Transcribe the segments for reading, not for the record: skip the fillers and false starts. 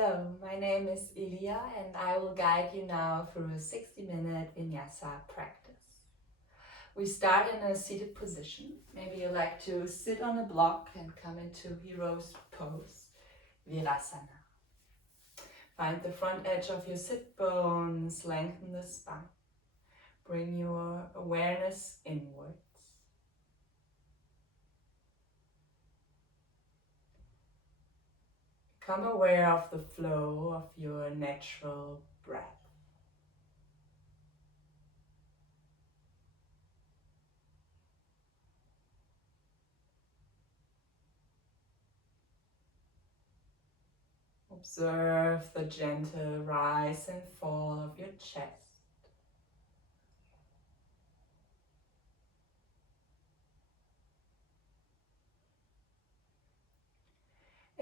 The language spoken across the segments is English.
Hello, my name is Elia and I will guide you now through a 60-minute Vinyasa practice. We start in a seated position. Maybe you like to sit on a block and come into hero's pose, Virasana. Find the front edge of your sit bones, lengthen the spine. Bring your awareness inwards. Become aware of the flow of your natural breath. Observe the gentle rise and fall of your chest.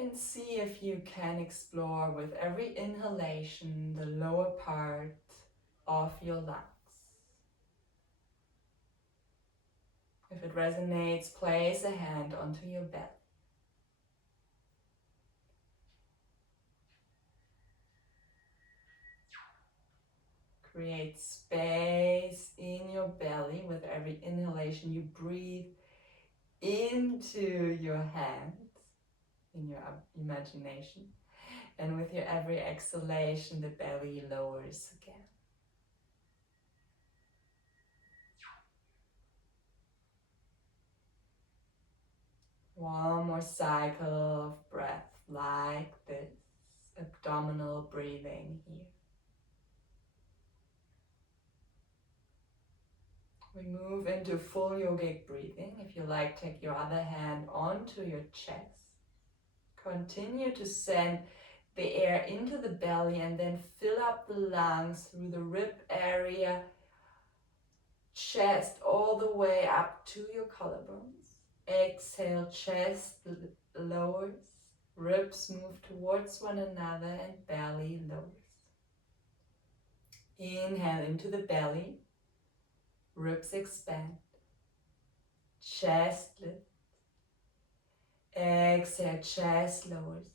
And see if you can explore with every inhalation the lower part of your lungs. If it resonates, place a hand onto your belly. Create space in your belly. With every inhalation, you breathe into your hands, in your imagination. And with your every exhalation, the belly lowers again. One more cycle of breath like this, abdominal breathing here. We move into full yogic breathing. If you like, take your other hand onto your chest. Continue to send the air into the belly and then fill up the lungs through the rib area, chest all the way up to your collarbones. Exhale, chest lowers, ribs move towards one another and belly lowers. Inhale into the belly, ribs expand, chest lifts. Exhale, chest lowers,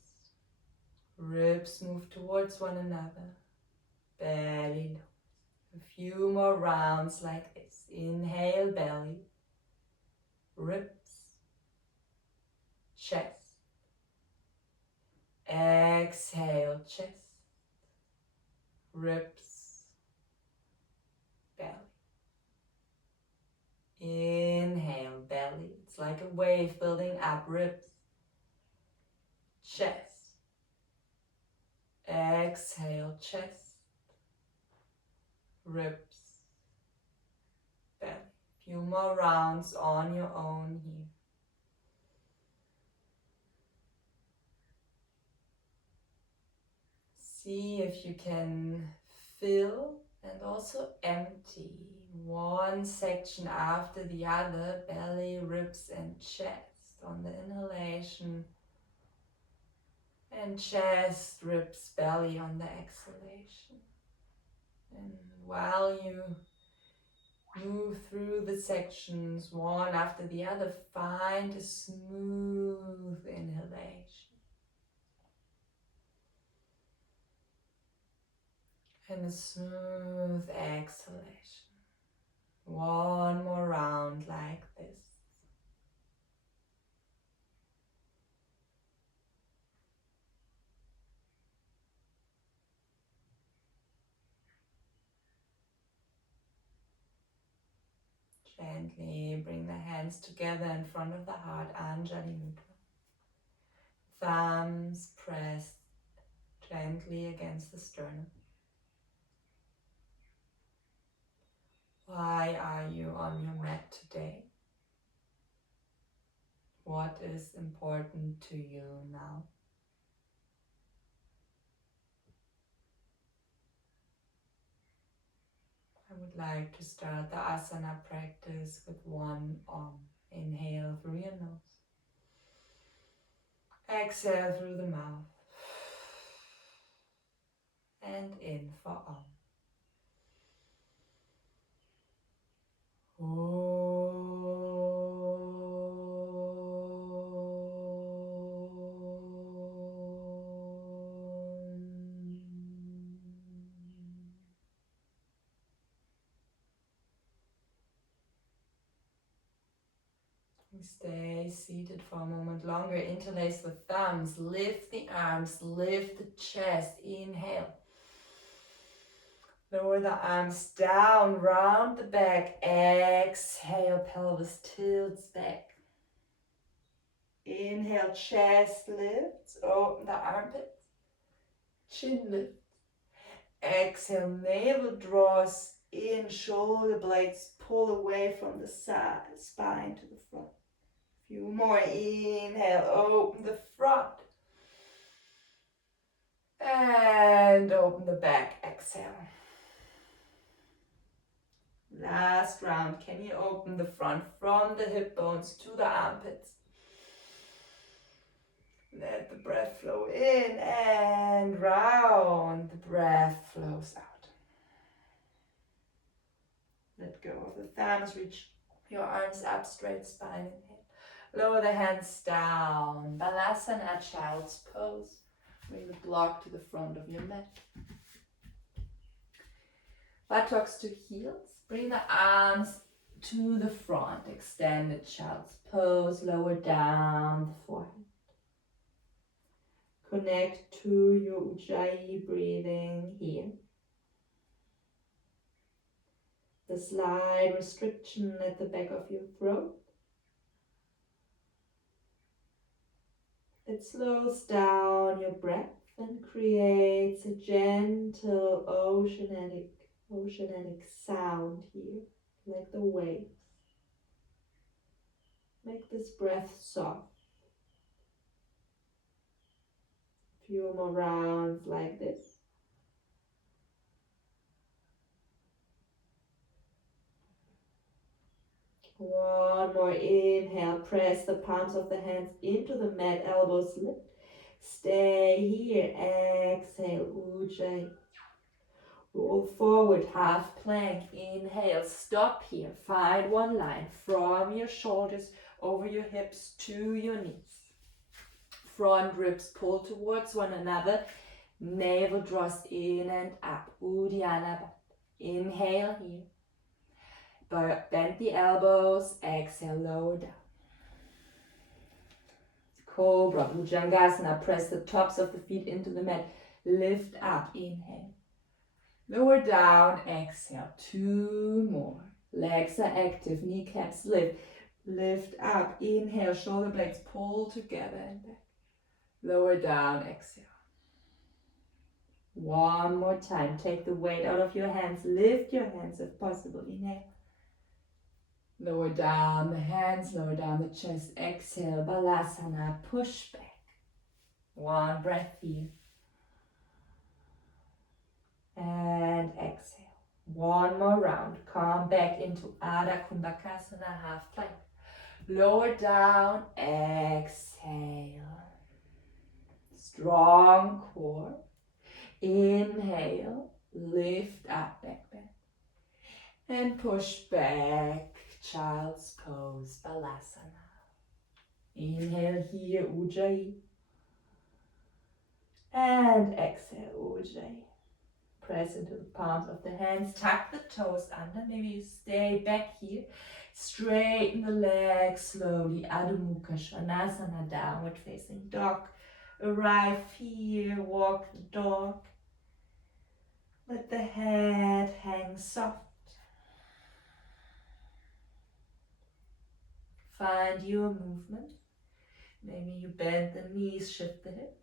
ribs move towards one another, belly lowers. A few more rounds like this. Inhale, belly, ribs, chest. Exhale, chest, ribs, belly. Inhale, belly. It's like a wave building up, ribs, chest. Exhale, chest, ribs, belly. Few more rounds on your own here. See if you can fill and also empty one section after the other, belly, ribs and chest on the inhalation, and chest, ribs, belly on the exhalation. And while you move through the sections one after the other, find a smooth inhalation and a smooth exhalation. One more round like this. Gently bring the hands together in front of the heart, Anjali Mudra. Thumbs pressed gently against the sternum. Why are you on your mat today? What is important to you now? I would like to start the asana practice with one Om. Inhale through your nose. Exhale through the mouth. And in for Om. Stay seated for a moment longer. Interlace the thumbs. Lift the arms. Lift the chest. Inhale. Lower the arms down. Round the back. Exhale. Pelvis tilts back. Inhale. Chest lifts. Open the armpits. Chin lifts. Exhale. Navel draws in. Shoulder blades pull away from the side. Spine to the front. Few more. Inhale, open the front. And open the back. Exhale. Last round. Can you open the front from the hip bones to the armpits? Let the breath flow in and round. The breath flows out. Let go of the thumbs. Reach your arms up, straight spine. Inhale. Lower the hands down. Balasana, child's pose. Bring the block to the front of your mat. Buttocks to heels. Bring the arms to the front. Extended child's pose. Lower down the forehead. Connect to your Ujjayi breathing here. The slight restriction at the back of your throat. It slows down your breath and creates a gentle oceanic sound here, like the waves. Make this breath soft. Few more rounds like this. One more inhale. Press the palms of the hands into the mat, elbows lift. Stay here. Exhale, Ujjayi. Roll forward, half plank. Inhale, stop here. Find one line from your shoulders over your hips to your knees. Front ribs pull towards one another. Navel draws in and up. Uddiyana Bandha. Inhale here. Bend the elbows. Exhale, lower down. Cobra, Bhujangasana. Press the tops of the feet into the mat. Lift up. Inhale. Lower down. Exhale. Two more. Legs are active. Kneecaps lift. Lift up. Inhale. Shoulder blades pull together and back. Lower down. Exhale. One more time. Take the weight out of your hands. Lift your hands if possible. Inhale. Lower down the hands. Lower down the chest. Exhale. Balasana. Push back. One breath here. And exhale. One more round. Come back into Adha Kumbhakasana, half plank. Lower down. Exhale. Strong core. Inhale. Lift up, back bend. And push back. Child's pose, Balasana. Inhale here, Ujjayi. And exhale, Ujjayi. Press into the palms of the hands. Tuck the toes under. Maybe you stay back here. Straighten the legs slowly. Adho Mukha Svanasana, downward facing dog. Arrive here. Walk the dog. Let the head hang soft. Find your movement. Maybe you bend the knees, shift the hips.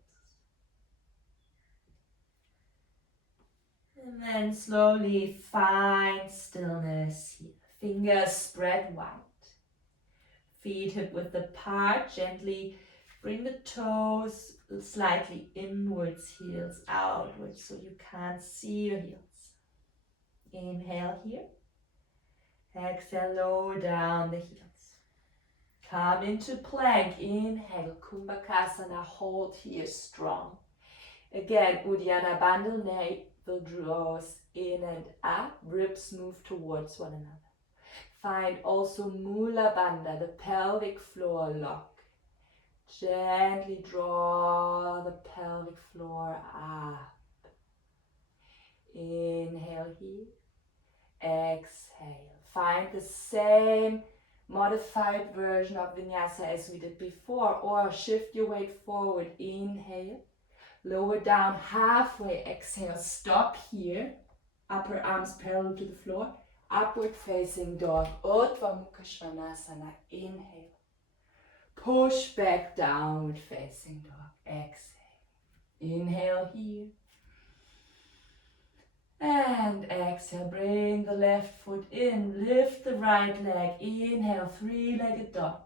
And then slowly find stillness here. Fingers spread wide. Feet hip width apart. Gently bring the toes slightly inwards, heels outwards, so you can't see your heels. Inhale here. Exhale, lower down the heels. Come into plank. Inhale, Kumbhakasana. Hold here strong. Again, Uddiyana Bandha. Navel draws in and up. Ribs move towards one another. Find also Mula Bandha, the pelvic floor lock. Gently draw the pelvic floor up. Inhale here. Exhale. Find the same modified version of Vinyasa as we did before, or shift your weight forward. Inhale, lower down halfway, exhale, stop here, upper arms parallel to the floor, upward facing dog, Urdhva Mukha Svanasana, inhale, push back, downward facing dog, exhale, inhale here, and exhale, bring the left foot in, lift the right leg, inhale, three-legged dog,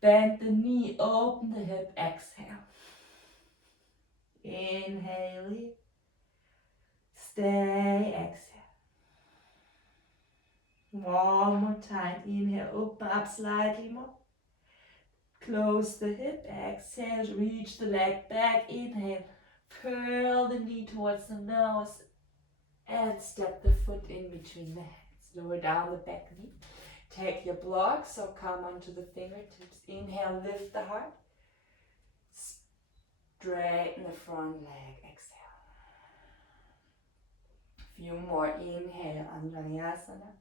bend the knee, open the hip, exhale, inhale here, stay, exhale. One more time, inhale, open up slightly more. Close the hip, exhale, reach the leg back, inhale, curl the knee towards the nose, and step the foot in between the hands. Lower down the back knee. Take your block, so come onto the fingertips. Inhale, lift the heart. Straighten the front leg, exhale. Few more, inhale, Anjaneyasana.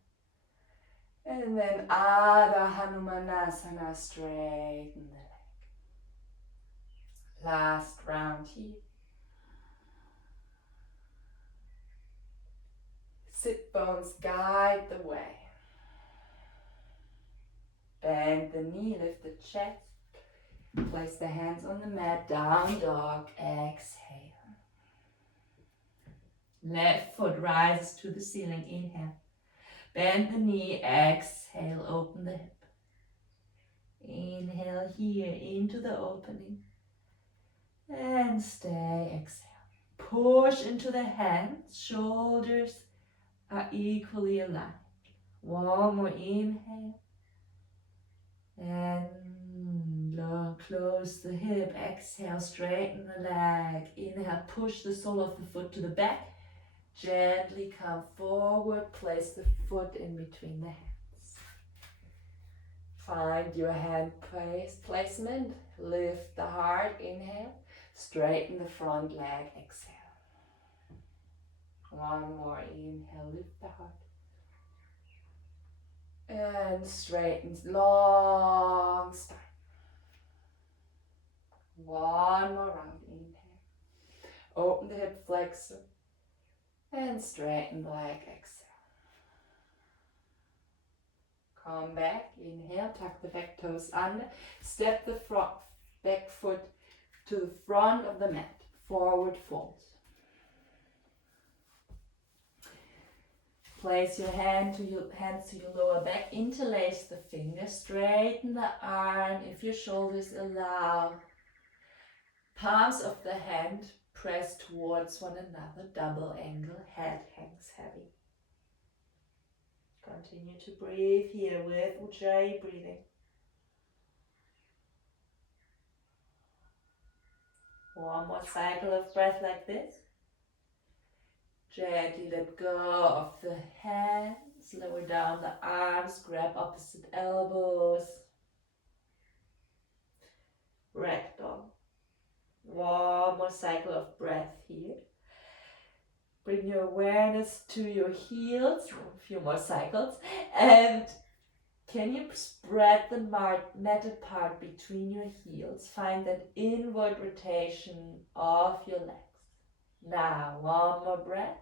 And then Adha Hanumanasana, straighten the leg. Last round here. Sit bones guide the way. Bend the knee, lift the chest. Place the hands on the mat, down dog, exhale. Left foot rises to the ceiling, inhale. Bend the knee, exhale, open the hip. Inhale here into the opening. And stay, exhale. Push into the hands, shoulders are equally aligned. One more inhale. And close the hip, exhale, straighten the leg. Inhale, push the sole of the foot to the back. Gently come forward, place the foot in between the hands. Find your hand placement, lift the heart, inhale, straighten the front leg, exhale. One more, inhale, lift the heart. And straighten, long spine. One more round, inhale. Open the hip flexor. And straighten the leg, exhale. Come back, inhale, tuck the back toes under. Step the back foot to the front of the mat. Forward fold. Place your hands to your lower back. Interlace the fingers. Straighten the arm if your shoulders allow. Palms of the hand press towards one another, double angle, head hangs heavy. Continue to breathe here with Ujjayi breathing. One more cycle of breath like this. Gently let go of the hands, lower down the arms, grab opposite elbows. Ragdoll. One more cycle of breath here. Bring your awareness to your heels, a few more cycles, and can you spread the mat apart between your heels? Find that inward rotation of your legs. Now, one more breath.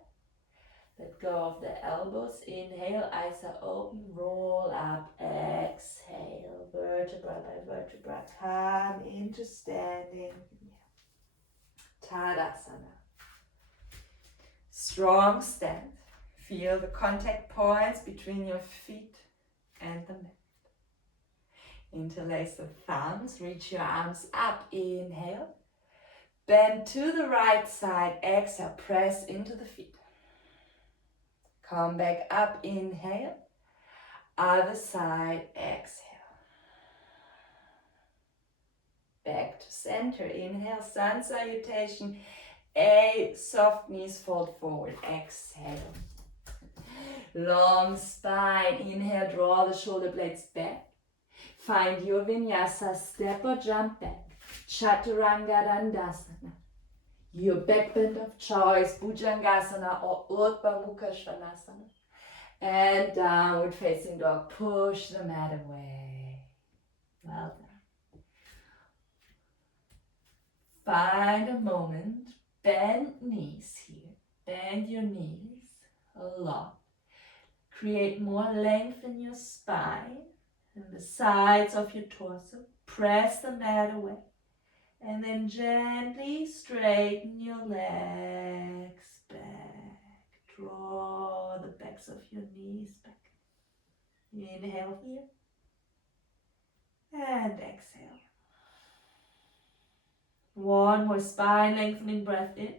Let go of the elbows. Inhale, eyes are open, roll up, exhale, vertebra by vertebra, come into standing. Tadasana. Strong stand. Feel the contact points between your feet and the mat. Interlace the thumbs, reach your arms up, inhale. Bend to the right side, exhale, press into the feet. Come back up, inhale. Other side, exhale. Back to center, inhale, sun salutation. A soft knees fold forward, exhale. Long spine, inhale, draw the shoulder blades back. Find your vinyasa, step or jump back. Chaturanga Dandasana. Your back bend of choice, Bhujangasana or Urdhva Mukha Svanasana. And downward facing dog, push the mat away. Well done. Find a moment, bend knees here. Bend your knees a lot. Create more length in your spine and the sides of your torso. Press the mat away. And then gently straighten your legs back. Draw the backs of your knees back. Inhale here. And exhale. One more spine lengthening breath in.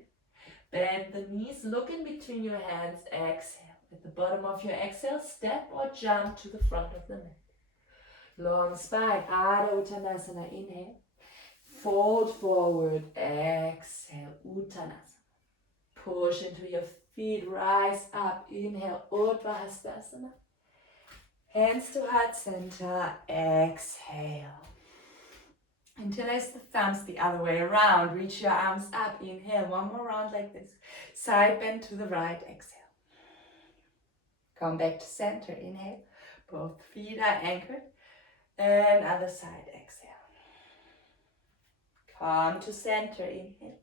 Bend the knees, look in between your hands, exhale. At the bottom of your exhale, step or jump to the front of the mat. Long spine, Adho Uttanasana, inhale. Fold forward, exhale, Uttanasana. Push into your feet, rise up, inhale, Urdhva Hastasana. Hands to heart center, exhale. Interlace the thumbs the other way around, reach your arms up, inhale, one more round like this. Side bend to the right, exhale. Come back to center, inhale. Both feet are anchored. And other side, exhale. Come to center, inhale.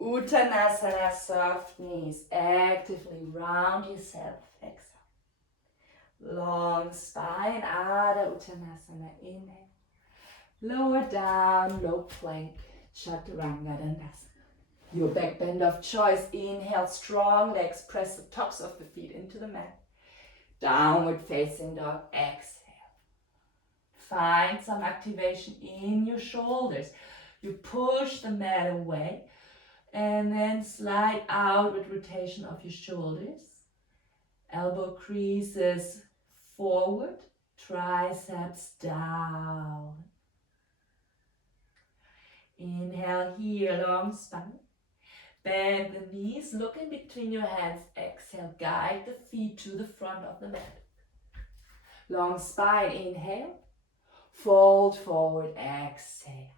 Uttanasana, soft knees. Actively round yourself, exhale. Long spine, Adho Uttanasana, inhale. Lower down, low plank, Chaturanga Dandasana. Your back bend of choice, inhale, strong legs, press the tops of the feet into the mat. Downward facing dog, exhale. Find some activation in your shoulders. You push the mat away and then slide outward rotation of your shoulders. Elbow creases forward, triceps down. Inhale here, long spine. Bend the knees, look in between your hands. Exhale, guide the feet to the front of the mat. Long spine, inhale. Fold forward, exhale.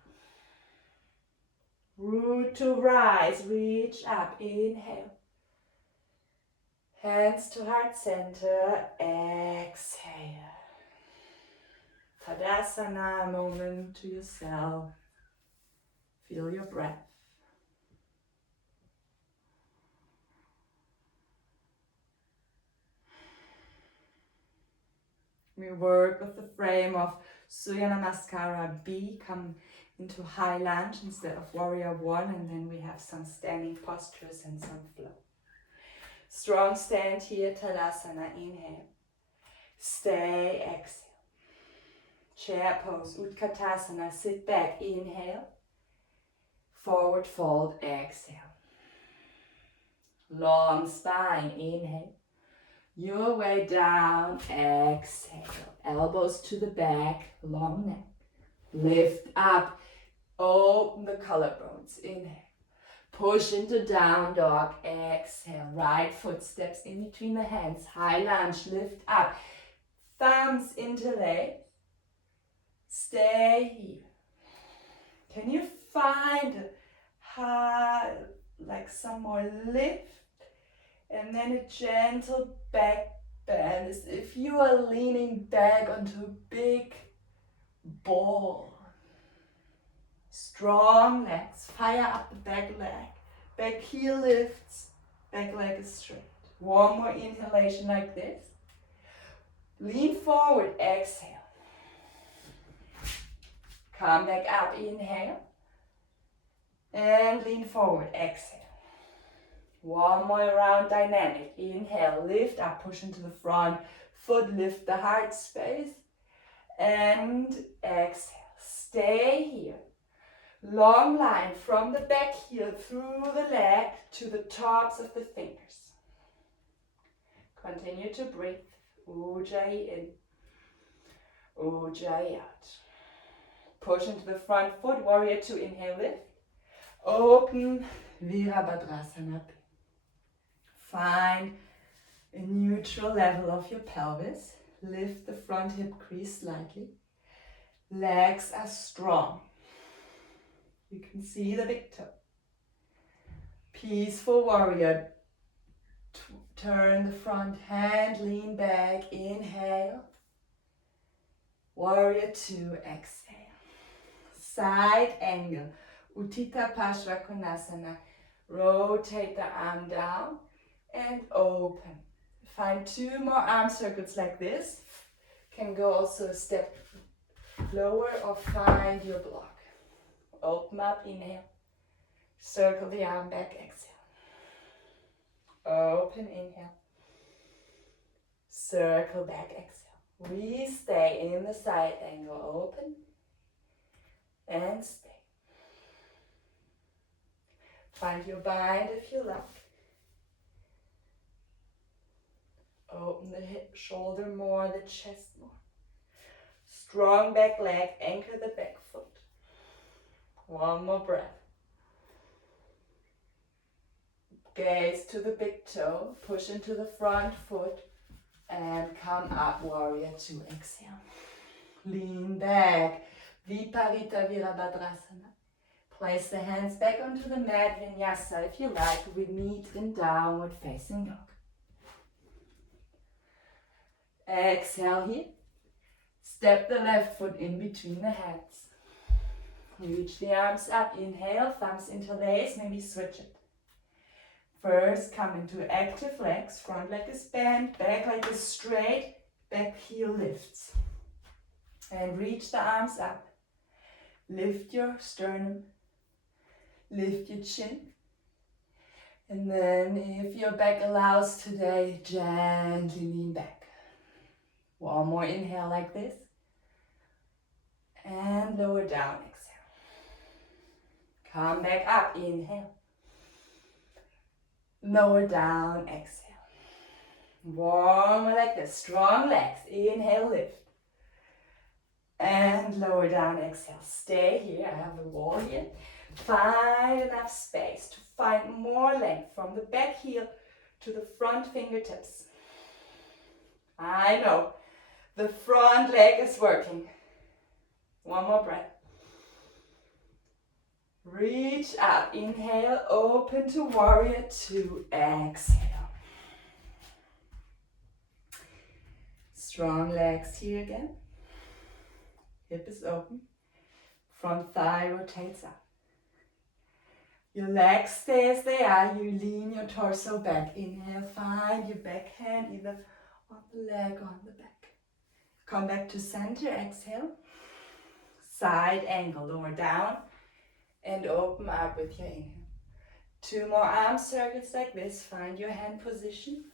Root to rise, reach up, inhale. Hands to heart center, exhale. Tadasana, moment to yourself. Feel your breath. We work with the frame of Surya Namaskara B. Come into high lunge instead of warrior one, and then we have some standing postures and some flow. Strong stand here, Tadasana, inhale. Stay, exhale. Chair pose, Utkatasana, sit back, inhale. Forward fold, exhale. Long spine, inhale. Your way down, exhale. Elbows to the back, long neck. Lift up, open the collarbones, inhale. Push into down dog, exhale. Right foot steps in between the hands, high lunge, lift up. Thumbs interlace. Stay here. Can you find like some more lift? And then a gentle back bend as if you are leaning back onto a big ball. Strong legs, fire up the back leg. Back heel lifts, back leg is straight. One more inhalation like this. Lean forward, exhale. Come back up, inhale. And lean forward, exhale. One more round dynamic. Inhale, lift up, push into the front. Foot lift the heart space. And exhale. Stay here. Long line from the back heel through the leg to the tops of the fingers. Continue to breathe. Ujjayi in. Ujjayi out. Push into the front foot. Warrior two. Inhale, lift. Open. Virabhadrasana. Find a neutral level of your pelvis. Lift the front hip crease slightly. Legs are strong. You can see the big toe. Peaceful warrior Turn the front hand, lean back, inhale. Warrior two, exhale. Side angle, Utthita Parsvakonasana. Rotate the arm down and open. Find two more arm circles like this. Can go also a step lower or find your block. Open up, inhale. Circle the arm back, exhale. Open, inhale. Circle back, exhale. We stay in the side angle. Open and stay. Find your bind if you like. Open the hip, shoulder more, the chest more. Strong back leg, anchor the back foot. One more breath. Gaze to the big toe, push into the front foot, and come up, warrior two, exhale. Lean back, Viparita Virabhadrasana. Place the hands back onto the mat, Vinyasa, if you like. We meet in downward facing dog. Exhale here. Step the left foot in between the hands. Reach the arms up, inhale, thumbs interlace, maybe switch it. First, come into active legs, front leg is bent, back leg is straight, back heel lifts. And reach the arms up. Lift your sternum, lift your chin. And then, if your back allows today, gently lean back. One more inhale like this. And lower down, exhale. Come back up, inhale. Lower down, exhale. One more like this, strong legs. Inhale, lift. And lower down, exhale. Stay here, I have a wall here. Find enough space to find more length from the back heel to the front fingertips. I know, the front leg is working. One more breath. Reach up, inhale, open to warrior two, exhale. Strong legs here again. Hip is open. Front thigh rotates up. Your legs stay as they are. You lean your torso back. Inhale, find your back hand either on the leg or on the back. Come back to center, exhale. Side angle, lower down. And open up with your inhale. Two more arm circles like this. Find your hand position.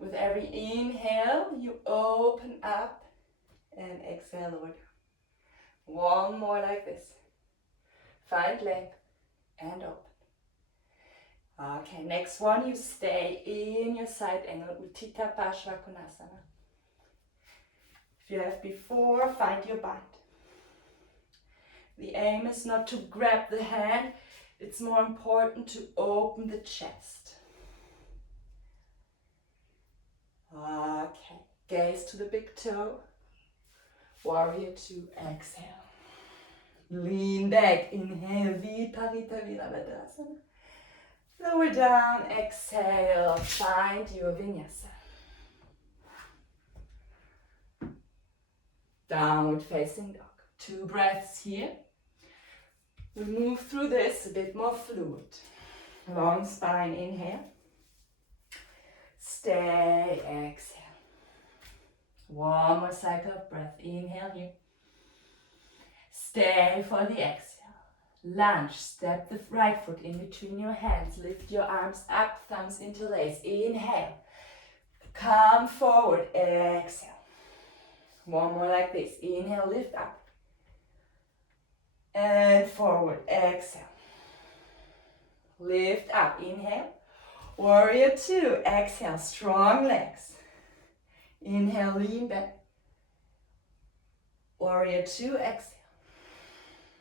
With every inhale, you open up and exhale, lower down. One more like this. Find length and open. Okay, next one, you stay in your side angle, Utthita Parsvakonasana. If you have before, find your bind. The aim is not to grab the hand, it's more important to open the chest. Okay, gaze to the big toe. Warrior two, exhale. Lean back, inhale, Viparita Virabhadrasana. Lower down, exhale, find your Vinyasa. Downward facing dog. 2 breaths here. We move through this a bit more fluid. Long spine, inhale. Stay, exhale. One more cycle of breath. Inhale here. Stay for the exhale. Lunge. Step the right foot in between your hands. Lift your arms up. Thumbs interlace. Inhale. Come forward. Exhale. One more like this. Inhale. Lift up. And forward. Exhale. Lift up. Inhale. Warrior two. Exhale. Strong legs. Inhale, lean back. Warrior two, exhale.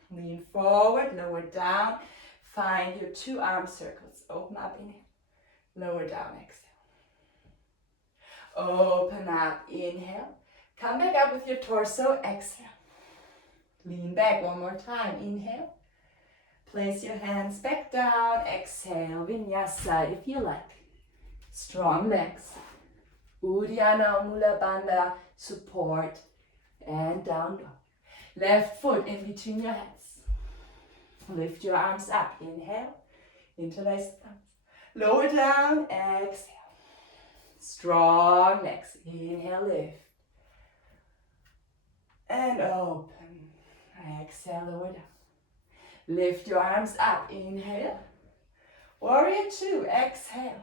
Lean forward, lower down. Find your 2 arm circles. Open up, inhale. Lower down, exhale. Open up, inhale. Come back up with your torso, exhale. Lean back one more time, inhale. Place your hands back down, exhale, Vinyasa if you like. Strong legs. Uddiyana Mula Bandha, support and down dog. Left foot in between your hands. Lift your arms up. Inhale, interlace the thumbs. Lower down, exhale. Strong legs. Inhale, lift. And open. Exhale, lower down. Lift your arms up. Inhale. Warrior two. Exhale.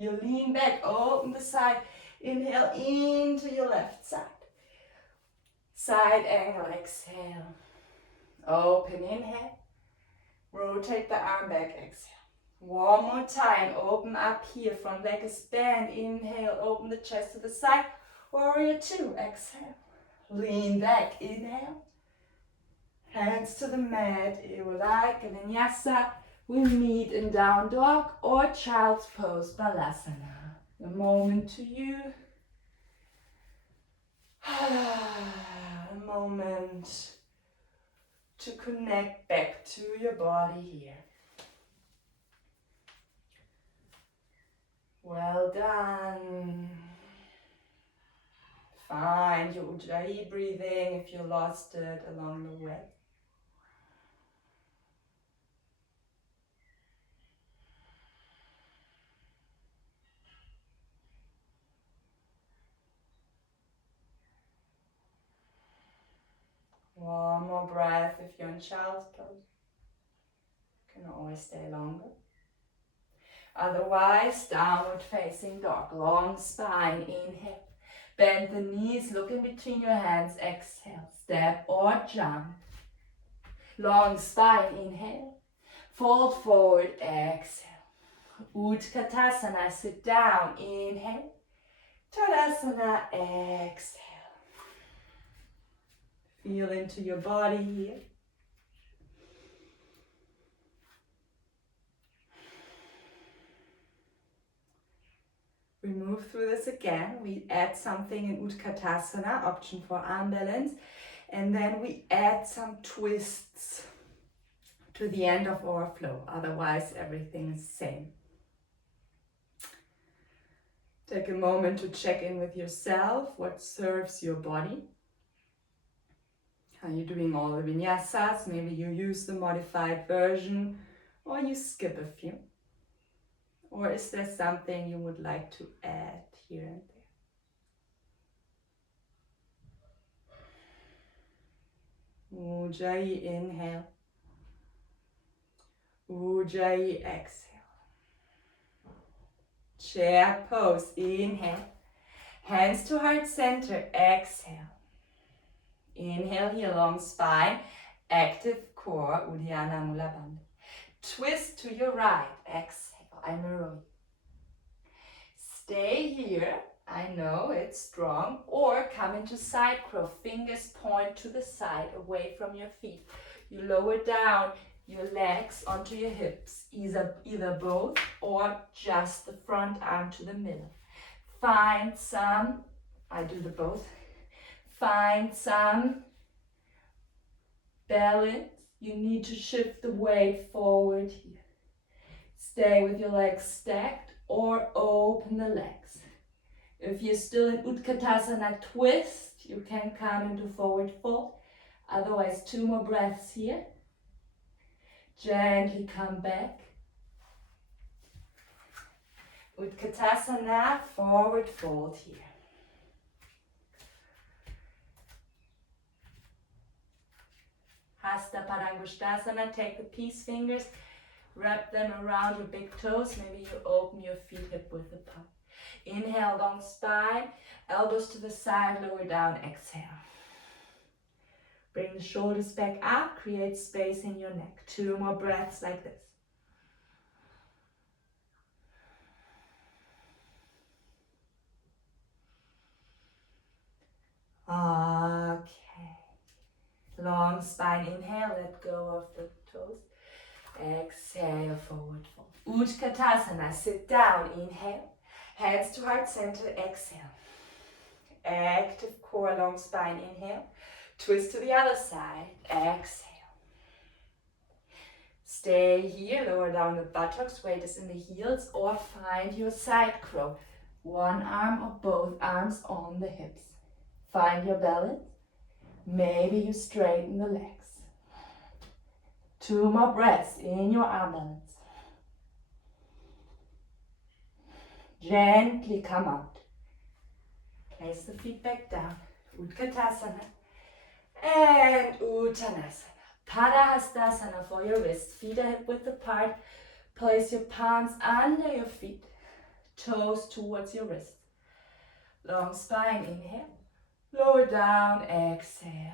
You lean back, open the side. Inhale into your left side. Side angle, exhale. Open, inhale. Rotate the arm back, exhale. One more time, open up here. Front leg is bent. Inhale, open the chest to the side. Warrior two, exhale. Lean back, inhale. Hands to the mat. If you like a vinyasa, we meet in down dog or child's pose, balasana. A moment to you. A moment to connect back to your body here. Well done. Find your Ujjayi breathing if you lost it along the way. One more breath if you're in child's pose. You can always stay longer. Otherwise, downward facing dog. Long spine, inhale. Bend the knees, look in between your hands, exhale. Step or jump. Long spine, inhale. Fold forward, exhale. Utkatasana, sit down, inhale. Tadasana, exhale. Feel into your body here. We move through this again. We add something in Utkatasana, option for arm balance. And then we add some twists to the end of our flow. Otherwise, everything is the same. Take a moment to check in with yourself. What serves your body? Are you doing all the vinyasas? Maybe you use the modified version or you skip a few. Or is there something you would like to add here and there? Ujjayi, inhale. Ujjayi, exhale. Chair pose, inhale. Hands to heart center, exhale. Inhale here, long spine, active core, Uddiyana Mula Bandha. Twist to your right, exhale, I'm a row. Stay here, I know it's strong, or come into side crow, fingers point to the side, away from your feet. You lower down your legs onto your hips, either both or just the front arm to the middle. Find some, I do the both. Find some balance. You need to shift the weight forward here. Stay with your legs stacked or open the legs. If you're still in Utkatasana twist, you can come into forward fold. Otherwise, 2 more breaths here. Gently come back. Utkatasana, forward fold here. Hasta Padangusthasana, take the peace fingers, wrap them around your big toes. Maybe you open your feet hip width apart. Inhale, long spine, elbows to the side, lower down, exhale. Bring the shoulders back up, create space in your neck. 2 more breaths like this. Okay. Long spine, inhale, let go of the toes. Exhale, forward fold. Utkatasana, sit down, inhale. Hands to heart center, exhale. Active core, long spine, inhale. Twist to the other side, exhale. Stay here, lower down the buttocks, weight is in the heels, or find your side crow. One arm or both arms on the hips. Find your balance. Maybe you straighten the legs. 2 more breaths in your arm balance. Gently come out. Place the feet back down. Utkatasana and Uttanasana. Padahastasana for your wrists. Feet are hip width apart. Place your palms under your feet. Toes towards your wrists. Long spine, inhale. Lower down, exhale.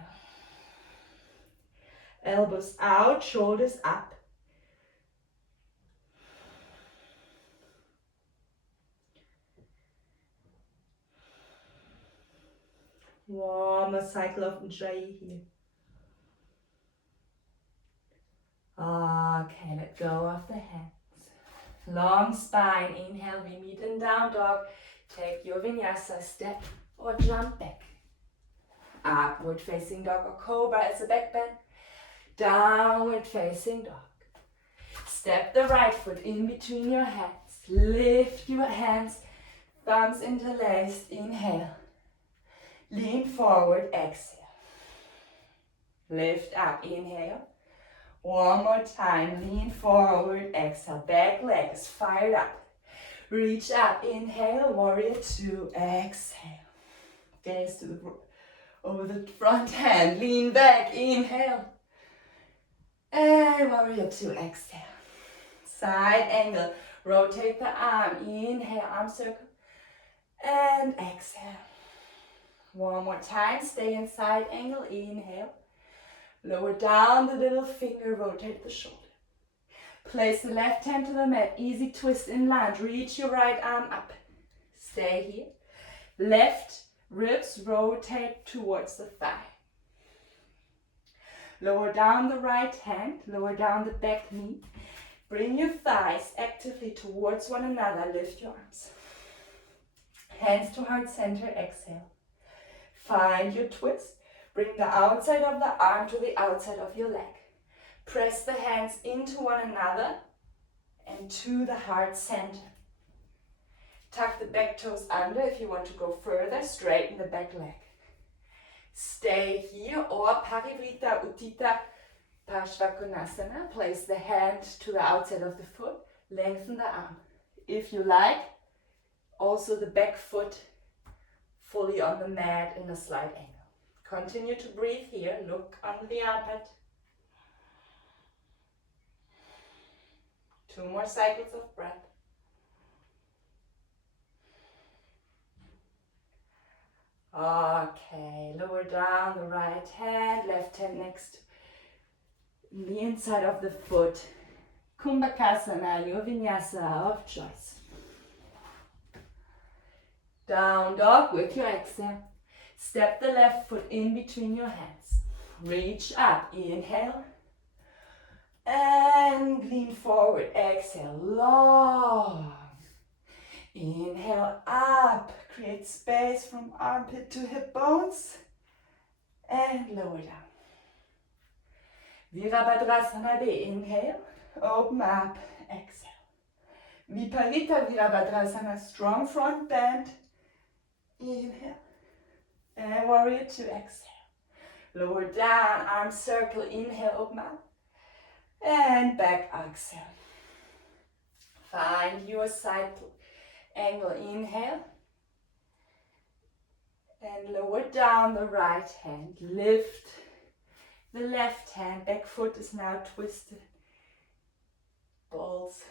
Elbows out, shoulders up. One more cycle of Ujjayi here. Okay, let go of the hands. Long spine, inhale, we meet in down dog. Take your vinyasa, step or jump back. Upward facing dog or cobra as a back bend. Downward facing dog. Step the right foot in between your hands. Lift your hands, thumbs interlaced, inhale. Lean forward, exhale. Lift up, inhale. One more time, lean forward, exhale. Back leg is fired up. Reach up, inhale, warrior two, exhale. Gaze to the over the front hand, lean back, inhale. And warrior two, exhale. Side angle, rotate the arm, inhale, arm circle, and exhale. One more time, stay in side angle, inhale. Lower down the little finger, rotate the shoulder. Place the left hand to the mat, easy twist in lunge. Reach your right arm up. Stay here. Left ribs rotate towards the thigh. Lower down the right hand, lower down the back knee. Bring your thighs actively towards one another. Lift your arms. Hands to heart center, exhale. Find your twist. Bring the outside of the arm to the outside of your leg. Press the hands into one another and to the heart center. Tuck the back toes under if you want to go further. Straighten the back leg. Stay here or Parivrita Utthita Parshvakonasana. Place the hand to the outside of the foot. Lengthen the arm. If you like, also the back foot fully on the mat in a slight angle. Continue to breathe here. Look under the armpit. 2 more cycles of breath. Okay, lower down the right hand, left hand next in the inside of the foot. Kumbhakasana, your vinyasa of choice. Down dog with your exhale. Step the left foot in between your hands. Reach up, inhale. And lean forward, exhale, long. Inhale up, create space from armpit to hip bones. And lower down. Virabhadrasana B, inhale, open up, exhale. Viparita Virabhadrasana, strong front bend. Inhale. And warrior two, exhale. Lower down, arm circle, inhale, open up. And back, exhale. Find your side angle, inhale. And lower down the right hand. Lift the left hand. Back foot is now twisted. Balls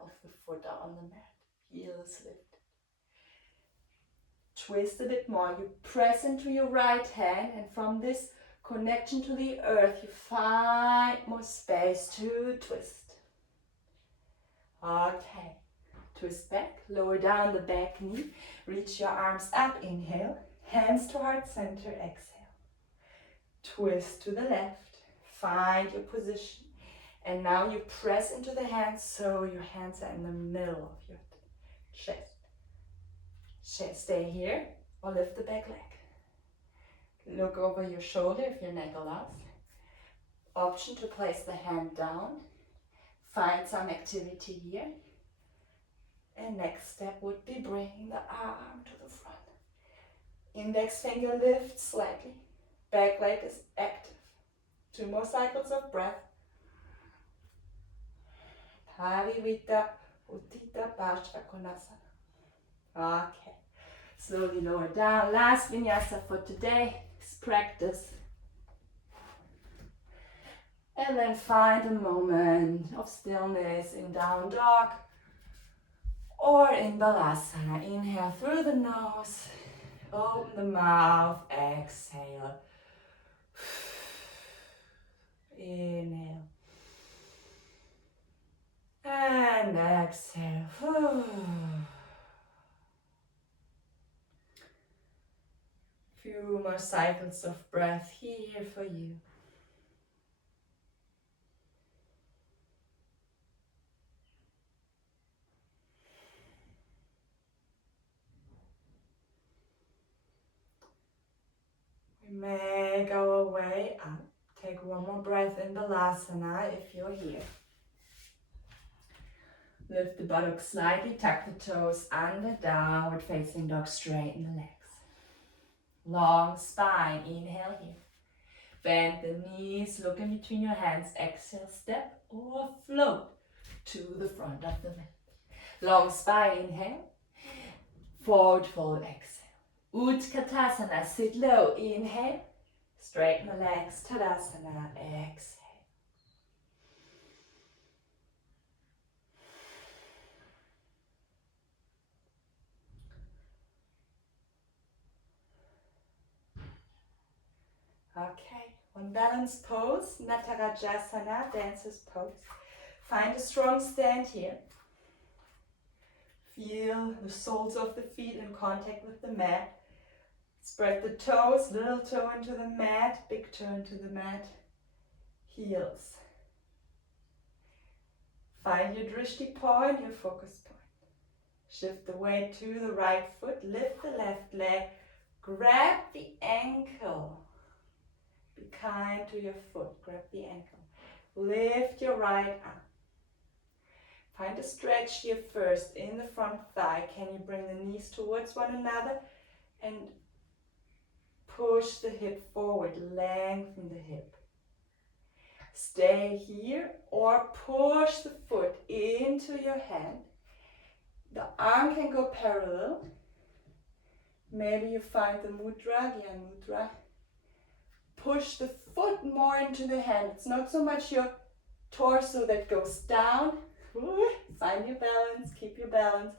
of the foot are on the mat. Heels lifted. Twist a bit more. You press into your right hand, and from this connection to the earth, you find more space to twist. Okay. Twist back, lower down the back knee, reach your arms up, inhale, hands to heart center, exhale. Twist to the left, find your position, and now you press into the hands so your hands are in the middle of your chest. Stay here or lift the back leg. Look over your shoulder if your neck allows. Option to place the hand down Find some activity here. And next step would be bringing the arm to the front. Index finger lifts slightly. Back leg is active. 2 more cycles of breath. Parivita Uttita Parsva Konasana. Okay. Slowly lower down. Last vinyasa for today. This practice. And then find a moment of stillness in down dog or in balasana. Inhale through the nose. Open the mouth. Exhale. Inhale. And exhale. Few more cycles of breath here for you. We may go away up. Take one more breath in Balasana if you're here. Lift the buttocks slightly, tuck the toes under, downward facing dog, straighten the legs. Long spine, inhale here. Bend the knees, look in between your hands, exhale, step or float to the front of the mat. Long spine, inhale. Forward fold, exhale. Utkatasana, sit low, inhale. Straighten the legs, Tadasana, exhale. Okay, one balanced pose, Natarajasana, dancer's pose. Find a strong stand here. Feel the soles of the feet in contact with the mat. Spread the toes, little toe into the mat, big toe into the mat. Heels. Find your drishti point, your focus point. Shift the weight to the right foot, lift the left leg, grab the ankle. Be kind to your foot, grab the ankle. Lift your right arm. Find a stretch here first in the front thigh. Can you bring the knees towards one another and push the hip forward, lengthen the hip. Stay here or push the foot into your hand. The arm can go parallel. Maybe you find the mudra, Gyan Mudra. Push the foot more into the hand. It's not so much your torso that goes down. Find your balance, keep your balance.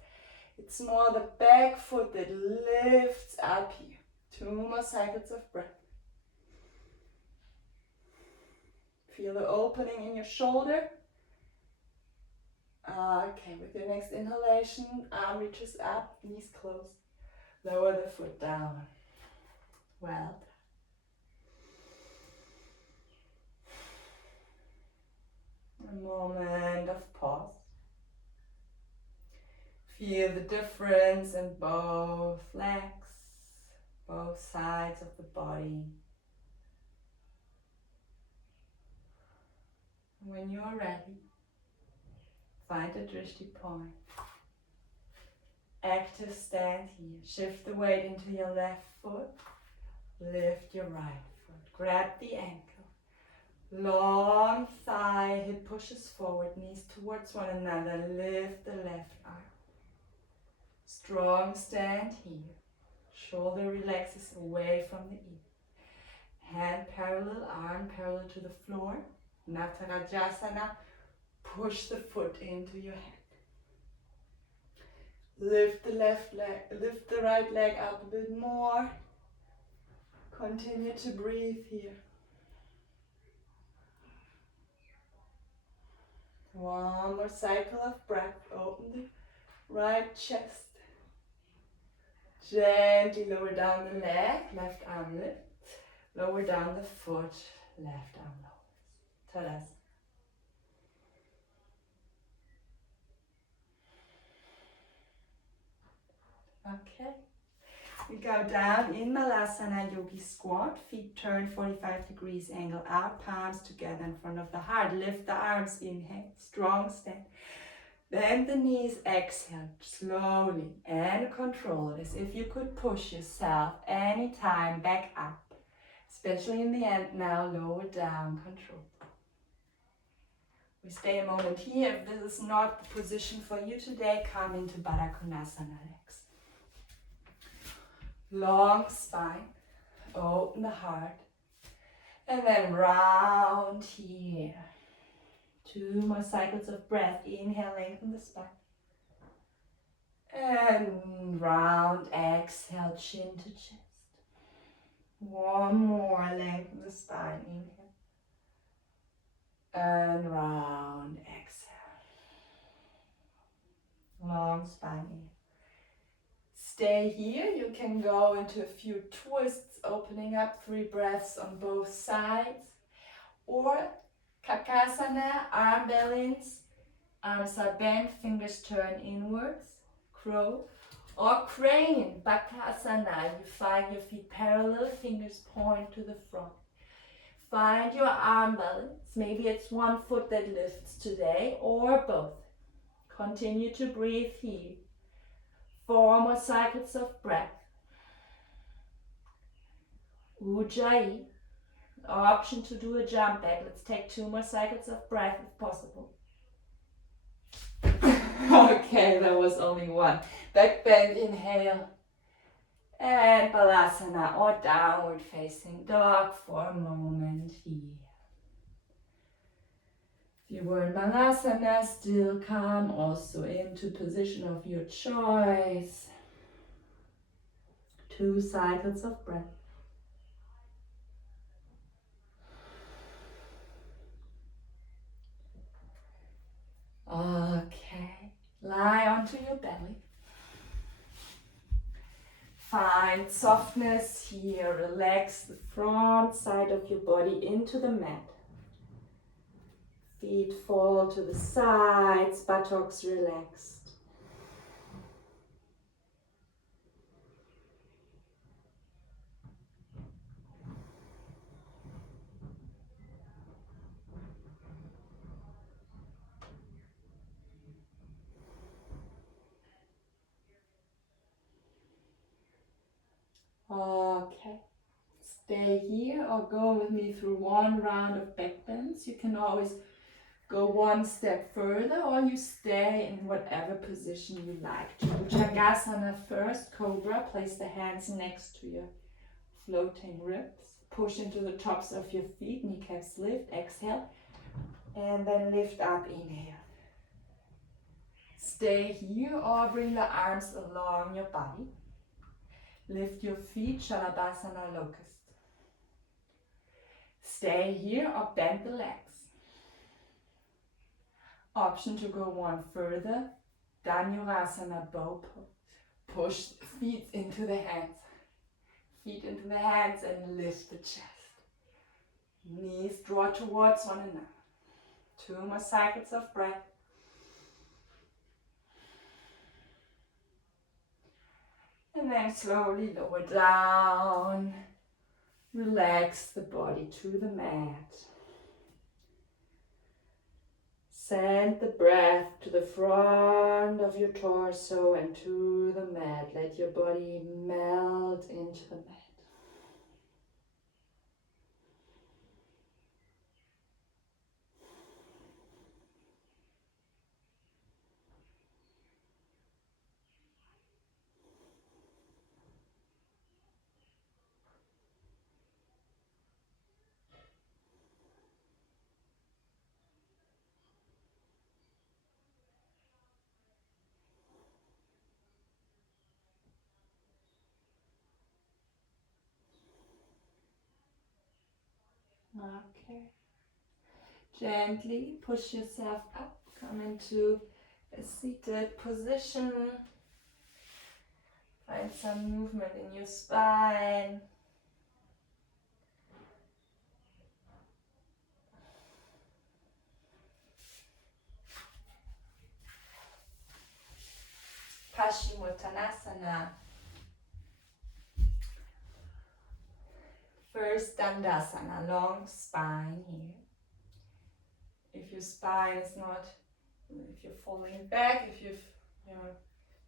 It's more the back foot that lifts up here. 2 more cycles of breath. Feel the opening in your shoulder. Okay, with your next inhalation, arm reaches up, knees closed. Lower the foot down. Well done. A moment of pause. Feel the difference in both legs, both sides of the body. When you are ready, find a drishti point. Active stand here. Shift the weight into your left foot. Lift your right foot. Grab the ankle. Long thigh, hip pushes forward, knees towards one another. Lift the left arm. Strong stand here. Shoulder relaxes away from the ear. Hand parallel, arm parallel to the floor. Natarajasana. Push the foot into your hand. Lift the left leg, lift the right leg up a bit more. Continue to breathe here. One more cycle of breath. Open the right chest. Gently lower down the leg, left arm lift. Lower down the foot, left arm lowers. Tadasana. Okay. We go down in Malasana Yogi Squat. Feet turn 45 degrees, angle out, palms together in front of the heart. Lift the arms, inhale, strong stand. Bend the knees, exhale, slowly and control it, as if you could push yourself anytime back up. Especially in the end now, lower down, control. We stay a moment here. If this is not the position for you today, come into Baddha Konasana legs. Long spine, open the heart, and then round here. 2 more cycles of breath. Inhale, lengthen the spine. And round, exhale, chin to chest. 1 more, lengthen the spine, inhale. And round, exhale. Long spine, inhale. Stay here. You can go into a few twists, opening up 3 breaths on both sides. Or Kakasana, arm balance. Arms are bent, fingers turn inwards. Crow. Or crane, Bakasana. You find your feet parallel, fingers point to the front. Find your arm balance. Maybe it's 1 foot that lifts today, or both. Continue to breathe here. 4 more cycles of breath. Ujjayi. Option to do a jump back. Let's take 2 more cycles of breath if possible. Okay, that was only 1. Back bend, inhale. And Balasana or downward facing dog for a moment here. If you were in Balasana, still come also into position of your choice. 2 cycles of breath. Okay, lie onto your belly. Find softness here. Relax the front side of your body into the mat. Feet fall to the sides, buttocks relaxed. Okay, stay here or go with me through 1 round of back bends. You can always go 1 step further, or you stay in whatever position you like to. Bhujangasana first, Cobra. Place the hands next to your floating ribs. Push into the tops of your feet, kneecaps lift, exhale. And then lift up, inhale. Stay here or bring the arms along your body. Lift your feet, Shalabhasana Locust. Stay here or bend the legs. Option to go 1 further, Dhanurasana bow pose. Push the feet into the hands. Feet into the hands and lift the chest. Knees draw towards one another. 2 more cycles of breath. And then slowly lower down. Relax the body to the mat. Send the breath to the front of your torso and to the mat. Let your body melt into the mat. Okay. Gently push yourself up. Come into a seated position. Find some movement in your spine. Paschimottanasana. First Dandasana, long spine here. If your spine is not, if you're falling back, if you're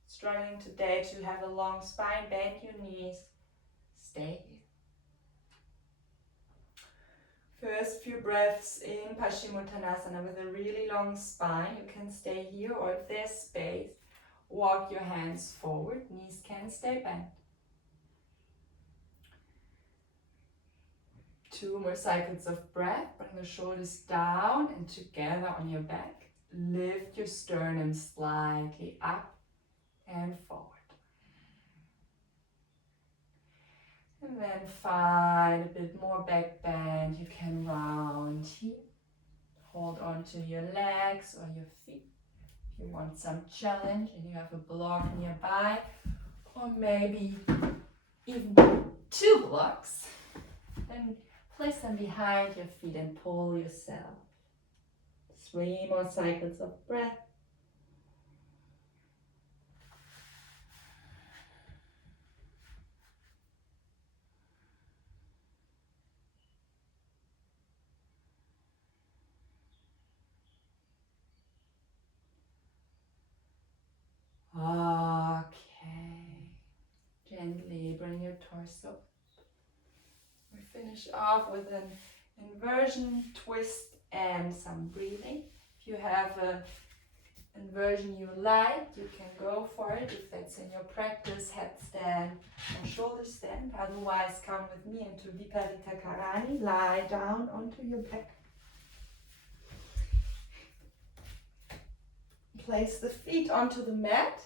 struggling today to have a long spine, bend your knees, stay here. First few breaths in Paschimottanasana with a really long spine. You can stay here, or if there's space, walk your hands forward, knees can stay bent. 2 more cycles of breath. Bring the shoulders down and together on your back. Lift your sternum slightly up and forward. And then find a bit more back bend. You can round here. Hold on to your legs or your feet. If you want some challenge and you have a block nearby, or maybe even 2 blocks, then place them behind your feet and pull yourself. 3 more cycles of breath. Okay. Gently bring your torso. We finish off with an inversion, twist, and some breathing. If you have an inversion you like, you can go for it. If that's in your practice, headstand or shoulder stand. Otherwise, come with me into Viparita Karani. Lie down onto your back. Place the feet onto the mat.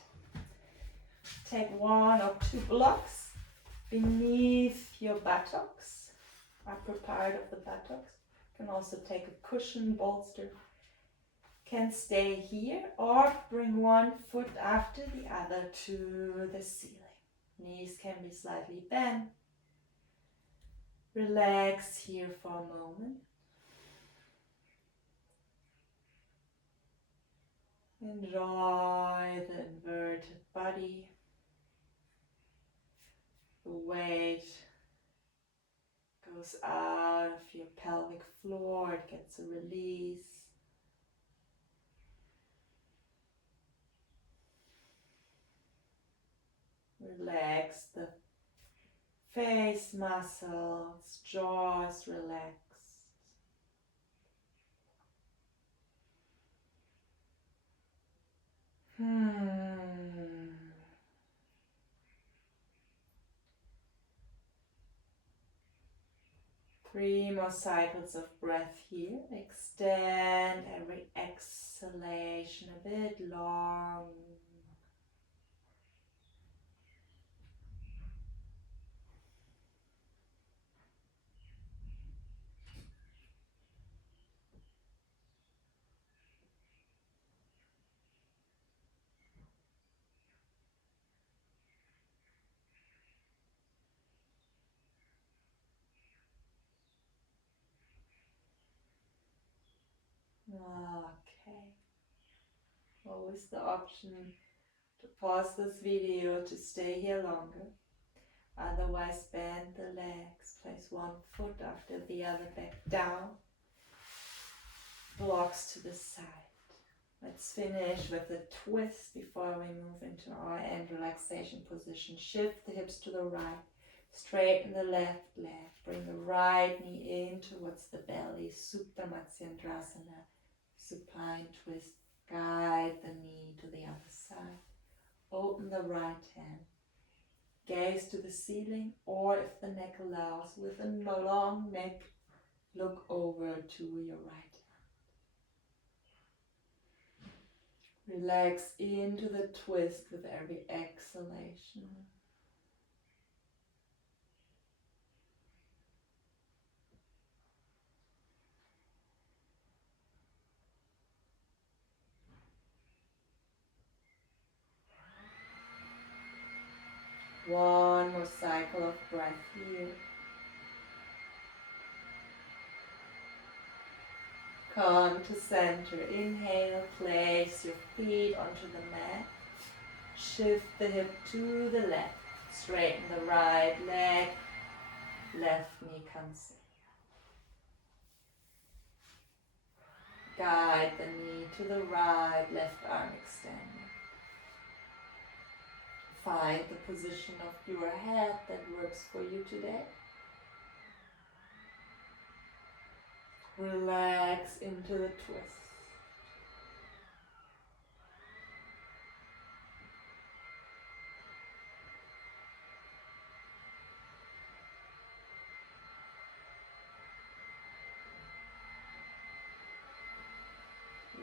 Take 1 or 2 blocks beneath your buttocks, upper part of the buttocks. You can also take a cushion, bolster. Can stay here or bring 1 foot after the other to the ceiling. Knees can be slightly bent. Relax here for a moment. Enjoy the inverted body. The weight goes out of your pelvic floor, it gets a release. Relax the face muscles, jaw is relaxed. 3 more cycles of breath here. Extend every exhalation a bit long. Okay. Always the option to pause this video to stay here longer. Otherwise, bend the legs. Place 1 foot after the other back down. Blocks to the side. Let's finish with a twist before we move into our end relaxation position. Shift the hips to the right. Straighten the left leg. Bring the right knee in towards the belly. Supta Matsyendrasana. Supine twist. Guide the knee to the other side. Open the right hand. Gaze to the ceiling, or if the neck allows, with a long neck, look over to your right hand. Relax into the twist with every exhalation. One more cycle of breath here. Come to center. Inhale, place your feet onto the mat. Shift the hip to the left. Straighten the right leg. left knee comes in. Guide the knee to the right, left arm extended. Find the position of your head that works for you today. Relax into the twist.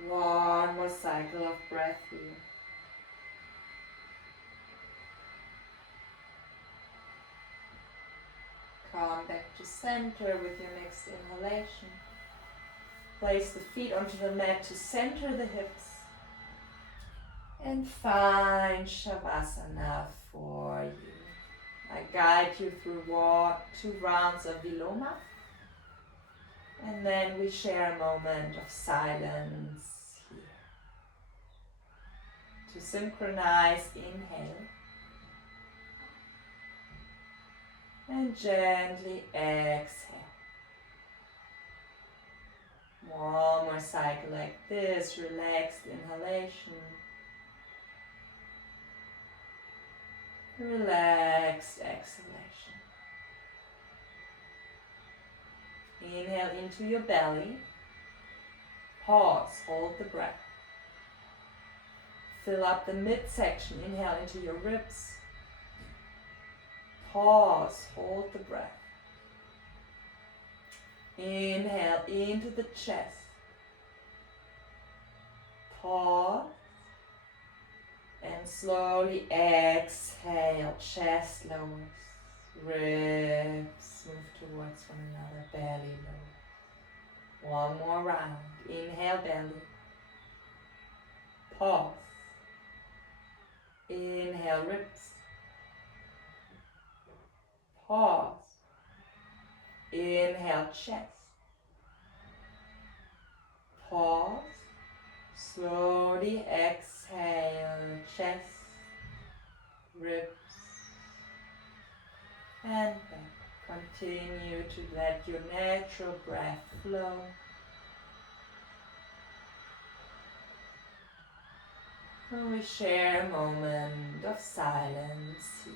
One more cycle of breath here. Come back to center with your next inhalation. Place the feet onto the mat to center the hips. And find Shavasana for you. I guide you through 2 rounds of Viloma. And then we share a moment of silence here. To synchronize, inhale. And gently exhale. One more cycle like this, relaxed inhalation. Relaxed exhalation. Inhale into your belly. Pause, hold the breath. Fill up the midsection. Inhale into your ribs. Pause, hold the breath. Inhale into the chest. Pause. And slowly exhale, chest lowers. Ribs move towards one another, belly lowers. One more round. Inhale, belly. Pause. Inhale, ribs. Pause. Inhale, chest. Pause. Slowly exhale, chest, ribs, and back. Continue to let your natural breath flow. And we share a moment of silence here.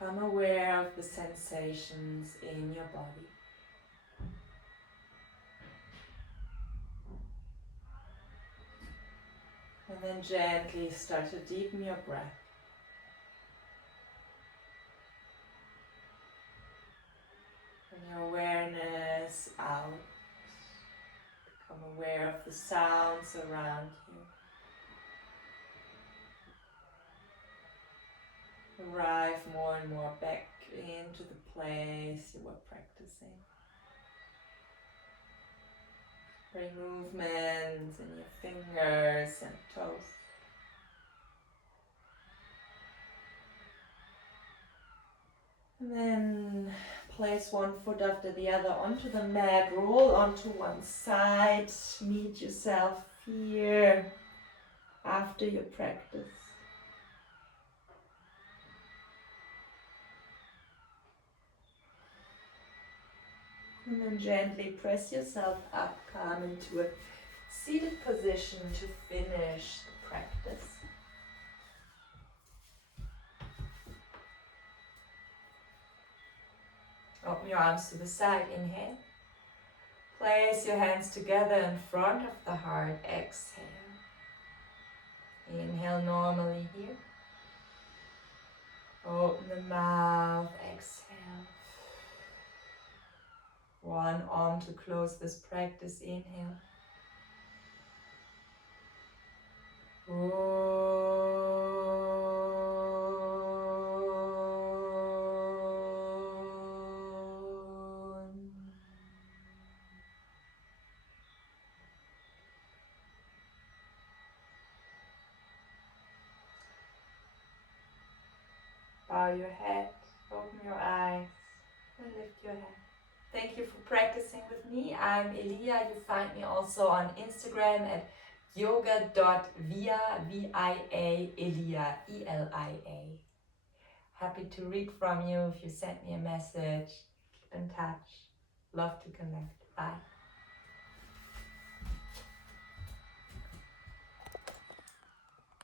Become aware of the sensations in your body. And then gently start to deepen your breath. awareness out. Become aware of the sounds around you. Arrive more and more back into the place you were practicing. Bring movements in your fingers and toes. And then place one foot after the other onto the mat, roll onto one side, meet yourself here after your practice. And then gently press yourself up, come into a seated position to finish the practice. Open your arms to the side, inhale. Place your hands together in front of the heart, exhale. Inhale normally here. Open the mouth, exhale. One arm to close this practice, inhale. Bow your head, open your eyes, and lift your head. Thank you for practicing with me. I'm Elia. You find me also on Instagram at yoga.via, V-I-A, Elia, E-L-I-A. Happy to read from you if you send me a message. Keep in touch. Love to connect. Bye.